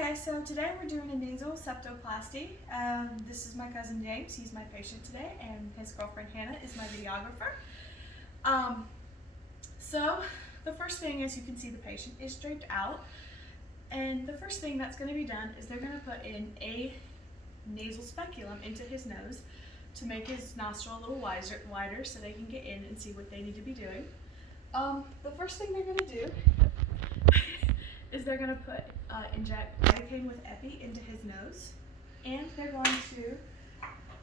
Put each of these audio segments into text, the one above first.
Okay, so today we're doing a nasal septoplasty. This is my cousin James, he's my patient today, and his girlfriend Hannah is my videographer. So the first thing, as you can see, the patient is draped out, and the first thing that's going to be done is they're going to put in a nasal speculum into his nose to make his nostril a little wider so they can get in and see what they need to be doing. The first thing they're going to do is they're going to inject lidocaine with epi into his nose, and they're going to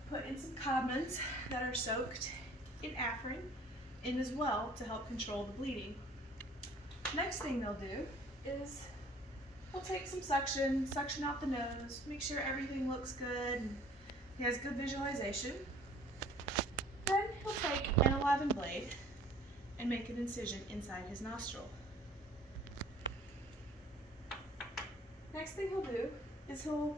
put in some Codmans that are soaked in Afrin in as well to help control the bleeding. Next thing they'll do is we'll take some suction out the nose, make sure everything looks good and he has good visualization. Then he'll take an 11 blade and make an incision inside his nostril. Next thing he'll do is he'll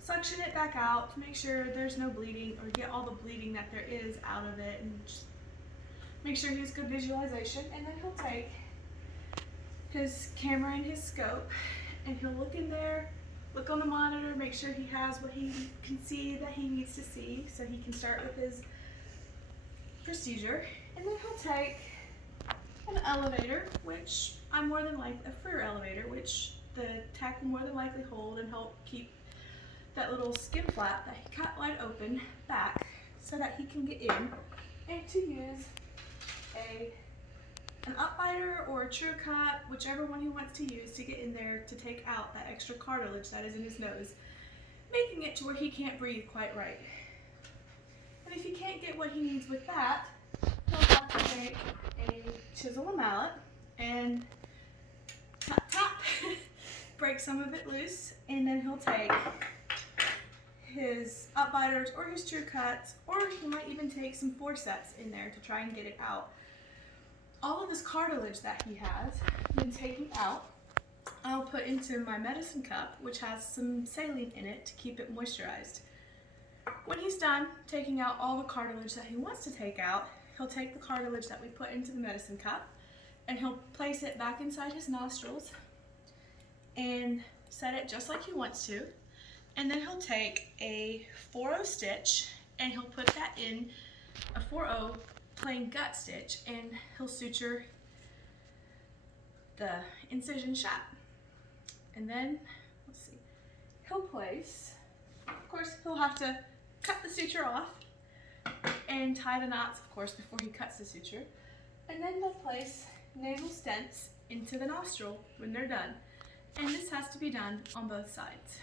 suction it back out to make sure there's no bleeding, or get all the bleeding that there is out of it, and just make sure he has good visualization. And then he'll take his camera and his scope and he'll look in there, look on the monitor, make sure he has what he can see that he needs to see so he can start with his procedure. And then he'll take an elevator, which a FREER elevator, which the tech will more than likely hold and help keep that little skin flap that he cut wide open back so that he can get in, and to use an upbiter or a true cut, whichever one he wants to use, to get in there to take out that extra cartilage that is in his nose, making it to where he can't breathe quite right. And if he can't get what he needs with that, he'll have to take a chisel and mallet and tap, break some of it loose, and then he'll take his upbiters or his true cuts, or he might even take some forceps in there to try and get it out. All of this cartilage that he has been taking out, I'll put into my medicine cup, which has some saline in it to keep it moisturized. When he's done taking out all the cartilage that he wants to take out, he'll take the cartilage that we put into the medicine cup and he'll place it back inside his nostrils and set it just like he wants to. And then he'll take a 4-0 stitch and he'll put that in a 4-0 plain gut stitch, and he'll suture the incision shut. And then, let's see, he'll place, of course, he'll have to cut the suture off and tie the knots, of course, before he cuts the suture. And then they'll place nasal stents into the nostril when they're done. And this has to be done on both sides.